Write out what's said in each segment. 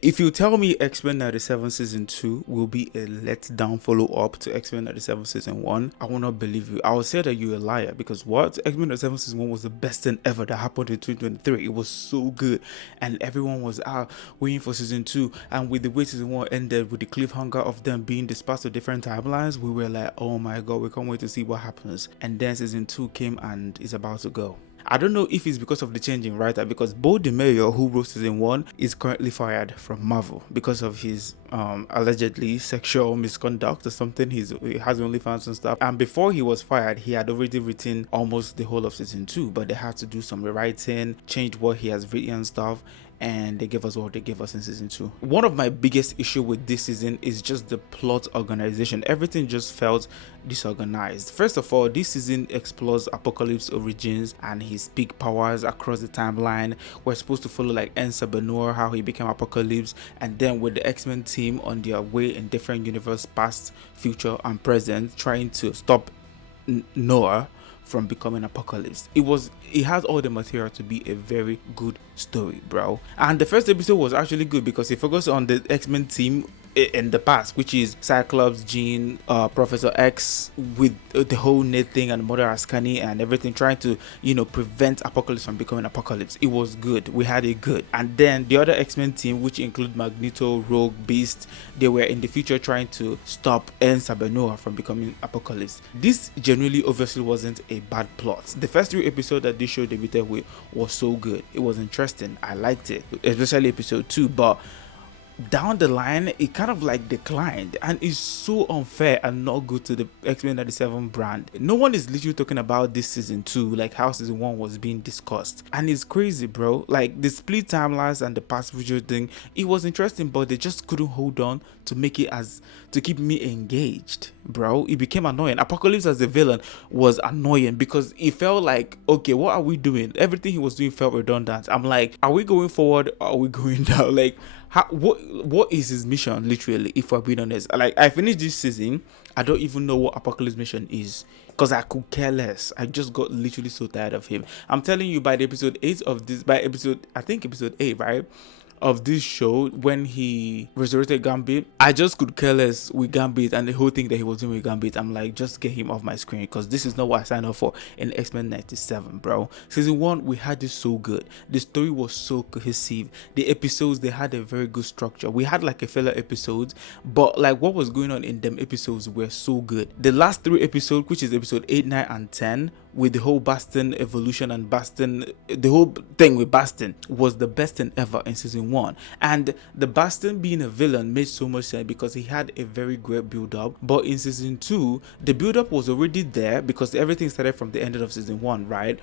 If you tell me X-Men 97 Season 2 will be a letdown follow-up to X-Men 97 Season 1, I will not believe you. I will say that you're a liar, because what? X-Men 97 Season 1 was the best thing ever that happened in 2023. It was so good, and everyone was out waiting for Season 2, and with the way Season 1 ended, with the cliffhanger of them being dispersed to different timelines, we were like, oh my god, we can't wait to see what happens. And then Season 2 came and is about to go. I don't know if it's because of the changing writer, because Bo DeMayo, who wrote Season 1, is currently fired from Marvel because of his allegedly sexual misconduct or something. He has OnlyFans and stuff. And before he was fired, he had already written almost the whole of Season 2, but they had to do some rewriting, change what he has written and stuff, and they gave us what they gave us in Season 2. One of my biggest issue with this season is just the plot organization. Everything just felt disorganized. First of all, this season explores Apocalypse's origins and his peak powers across the timeline. We're supposed to follow like Ensa Benor, how he became Apocalypse, and then with the X-Men team on their way in different universe, past, future, and present, trying to stop Noah from becoming Apocalypse. It has all the material to be a very good story, bro. And the first episode was actually good because it focused on the X-Men team in the past, which is Cyclops, Jean, Professor X, with the whole Nate thing and Mother Ascani and everything, trying to, prevent Apocalypse from becoming Apocalypse. It was good. We had it good. And then the other X-Men team, which include Magneto, Rogue, Beast, they were in the future trying to stop Ensa Benor from becoming Apocalypse. This genuinely obviously wasn't a bad plot. The first 3 episodes that this show debuted with was so good. It was interesting. I liked it, especially episode 2, but down the line it kind of like declined, and it's so unfair and not good to the X-Men 97 brand. No one is literally talking about this Season 2 like how Season 1 was being discussed, and it's crazy, bro. Like the split timelines and the past future thing, it was interesting, but they just couldn't hold on to make it as to keep me engaged, bro. It became annoying. Apocalypse as the villain was annoying because it felt like, okay, what are we doing? Everything he was doing felt redundant. I'm like, are we going forward or are we going down? Like, what is his mission, literally, if we're being honest? Like, I finished this season, I don't even know what Apocalypse mission is, because I could care less. I just got literally so tired of him. I'm telling you, by episode 8 right, of this show, when he resurrected Gambit, I just could care less with Gambit and the whole thing that he was doing with Gambit. I'm like, just get him off my screen, because this is not what I signed up for in X-Men 97, bro. Season 1, we had this so good. The story was so cohesive. The episodes, they had a very good structure. We had like a filler episodes, but like what was going on in them episodes were so good. The last 3 episodes, which is episode 8, 9, and 10, with the whole Bastion evolution and Bastion, the whole thing with Bastion was the best thing ever in Season 1. And the Bastion being a villain made so much sense because he had a very great build-up. But in Season 2, the build-up was already there because everything started from the end of Season 1, right?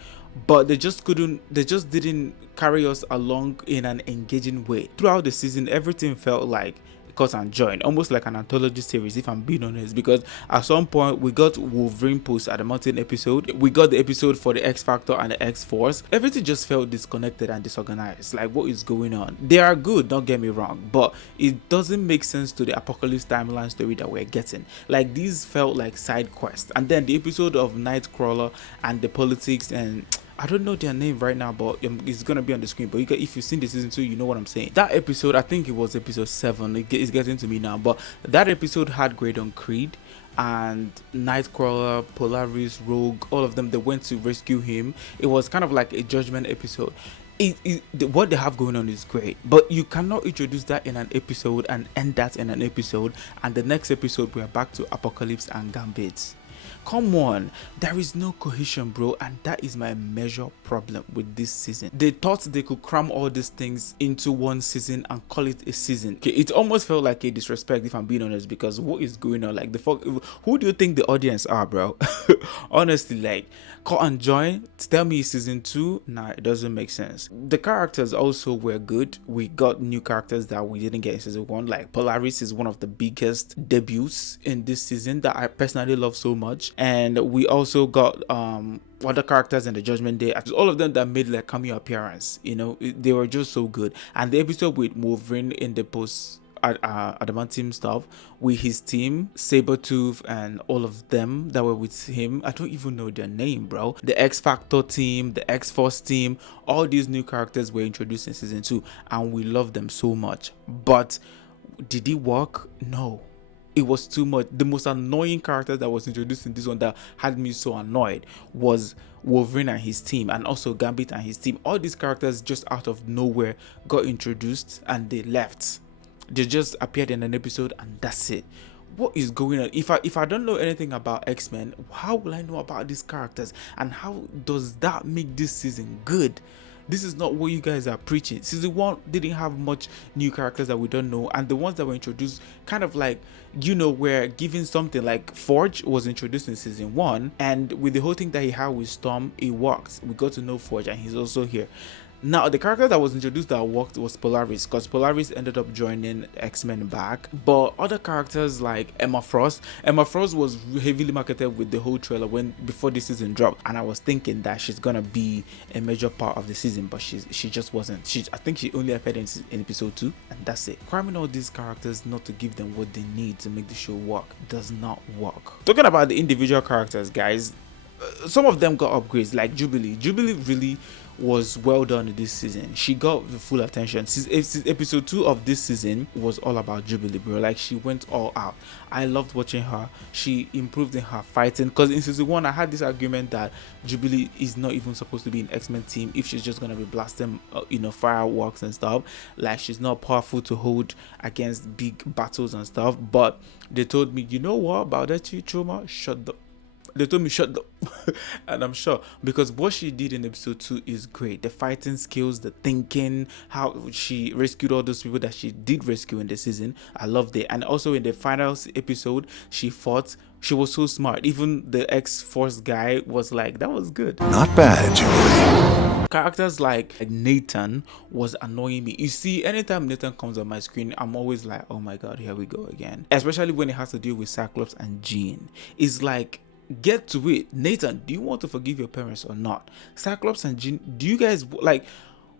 But they just didn't carry us along in an engaging way. Throughout the season, everything felt like cut and join, almost like an anthology series, if I'm being honest, because at some point we got Wolverine post at the mountain episode, we got the episode for the X Factor and the X Force. Everything just felt disconnected and disorganized. Like, what is going on? They are good, don't get me wrong, but it doesn't make sense to the Apocalypse timeline story that we're getting. Like, these felt like side quests. And then the episode of Nightcrawler and the politics, and I don't know their name right now, but it's gonna be on the screen. But if you've seen the Season 2, you know what I'm saying. That episode, I think it was episode 7. It's getting to me now, but that episode had Graydon Creed and Nightcrawler, Polaris, Rogue, all of them. They went to rescue him. It was kind of like a judgment episode. What they have going on is great, but you cannot introduce that in an episode and end that in an episode, and the next episode we're back to Apocalypse and Gambit. Come on, there is no cohesion, bro, and that is my major problem with this season. They thought they could cram all these things into one season and call it a season. Okay, it almost felt like a disrespect, if I'm being honest, because what is going on? Like, the fuck, who do you think the audience are, bro? Honestly, like, cut and join, tell me Season 2, nah, it doesn't make sense. The characters also were good. We got new characters that we didn't get in Season 1. Like, Polaris is one of the biggest debuts in this season that I personally love so much. And we also got other characters in the Judgment Day, all of them that made like cameo appearance. They were just so good. And the episode with Wolverine in the post adamantium stuff with his team, Sabretooth and all of them that were with him. I don't even know their name, bro. The X Factor team, the X Force team, all these new characters were introduced in season 2 and we love them so much. But did it work? No. It was too much. The most annoying character that was introduced in this one that had me so annoyed was Wolverine and his team, and also Gambit and his team. All these characters just out of nowhere got introduced and they left. They just appeared in an episode and that's it. What is going on? If I don't know anything about X-Men, how will I know about these characters? And how does that make this season good? This is not what you guys are preaching. Season 1 didn't have much new characters that we don't know, and the ones that were introduced kind of like, we're given something. Like Forge was introduced in season 1, and with the whole thing that he had with Storm, it worked. We got to know Forge and he's also here. Now, the character that was introduced that worked was Polaris, because Polaris ended up joining X-Men back. But other characters like Emma Frost was heavily marketed with the whole trailer before the season dropped, and I was thinking that she's gonna be a major part of the season, but she just wasn't. I think she only appeared in episode 2, and that's it. Cramming all these characters not to give them what they need to make the show work does not work. Talking about the individual characters, guys, some of them got upgrades, like Jubilee. Jubilee really was well done in this season. She got the full attention. Episode 2 of this season was all about Jubilee, bro. Like, she went all out. I loved watching her. She improved in her fighting, because in season 1 I had this argument that Jubilee is not even supposed to be an X-Men team if she's just gonna be blasting fireworks and stuff. Like, she's not powerful to hold against big battles and stuff. But they told me, you know what, about that Choma, they told me shut the and I'm sure, because what she did in episode 2 is great. The fighting skills, the thinking, how she rescued all those people that she did rescue in the season, I loved it. And also in the final episode, she fought. She was so smart. Even the X-Force guy was like, that was good. Not bad, Julie. Characters like Nathan was annoying me. You see, anytime Nathan comes on my screen, I'm always like, oh my god, here we go again. Especially when it has to deal with Cyclops and Jean. It's like, get to it. Nathan, do you want to forgive your parents or not? Cyclops and Jean, do you guys like,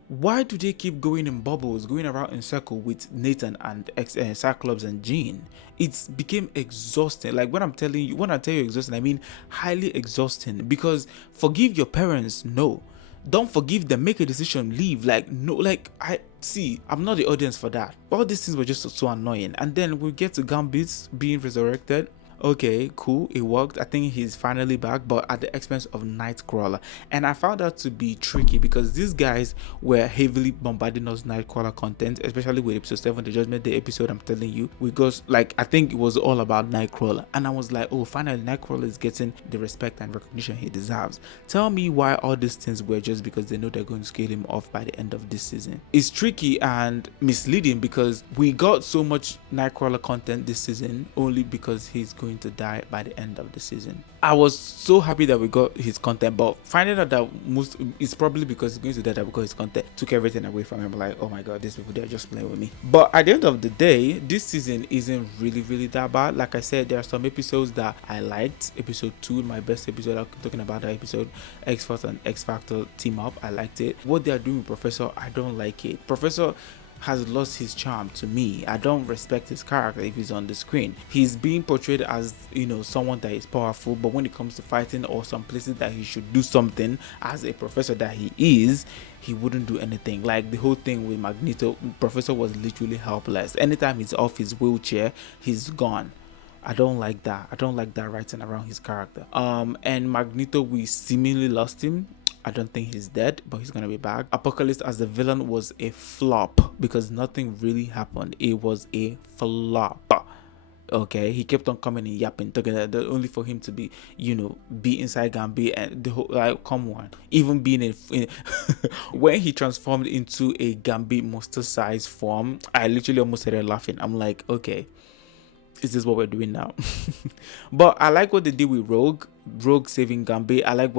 why do they keep going in bubbles, going around in circle with Nathan and Cyclops and Jean? It's became exhausting. Like, when I tell you exhausting, I mean highly exhausting. Because forgive your parents, no. Don't forgive them, make a decision, leave. Like, no, like, I'm not the audience for that. All these things were just so annoying. And then we get to Gambit being resurrected. Okay, cool, it worked. I think he's finally back, but at the expense of Nightcrawler. And I found that to be tricky, because these guys were heavily bombarding us Nightcrawler content, especially with episode 7, the Judgment Day episode. I'm telling you, because like, I think it was all about Nightcrawler, and I was like, oh, finally Nightcrawler is getting the respect and recognition he deserves. Tell me why all these things were just because they know they're going to scale him off by the end of this season. It's tricky and misleading, because we got so much Nightcrawler content this season only because he's going to die by the end of the season. I was so happy that we got his content, but finding out that it's probably because he's going to die that because his content took everything away from him. Like, oh my god, these people, they're just playing with me. But at the end of the day, this season isn't really that bad. Like I said, there are some episodes that I liked. Episode 2, my best episode. I'm talking about that episode, X-Force and X-Factor team up. I liked it. What they are doing with Professor, I don't like it. Professor has lost his charm to me. I don't respect his character if he's on the screen. He's being portrayed as, someone that is powerful, but when it comes to fighting or some places that he should do something, as a professor that he is, he wouldn't do anything. Like the whole thing with Magneto, Professor was literally helpless. Anytime he's off his wheelchair, he's gone. I don't like that. I don't like that writing around his character. And Magneto, we seemingly lost him. I don't think he's dead, but he's gonna be back. Apocalypse as the villain was a flop because nothing really happened. It was a flop. Okay, he kept on coming and yapping, talking that only for him to be, be inside Gambit and the whole, like, come on. Even being in when he transformed into a Gambit monster-sized form, I literally almost started laughing. I'm like, okay, is this what we're doing now? But I like what they did with Rogue saving Gambit. I like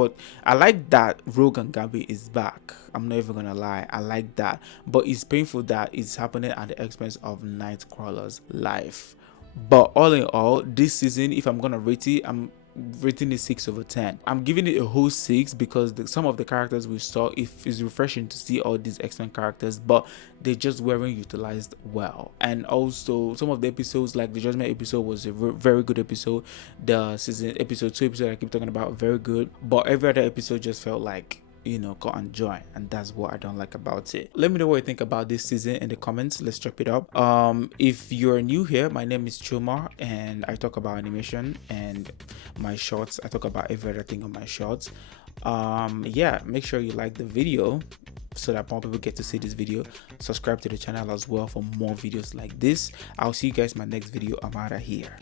that Rogue and Gambit is back. I'm not even gonna lie, I like that. But it's painful that it's happening at the expense of Nightcrawler's life. But all in all, this season, if I'm gonna rate it, I'm rating is 6/10. I'm giving it a whole 6 because some of the characters we saw, it's refreshing to see all these X-Men characters, but they just weren't utilized well. And also some of the episodes, like the Judgment episode was a very good episode. The season episode 2 episode I keep talking about, very good, but every other episode just felt like, you know, got and join, and that's what I don't like about it. Let me know what you think about this season in the comments. Let's chop it up. If you're new here, my name is Chuma and I talk about animation and my shorts. I talk about every other thing on my shorts. Yeah, make sure you like the video so that more people get to see this video. Subscribe to the channel as well for more videos like this. I'll see you guys in my next video. I'm out of here.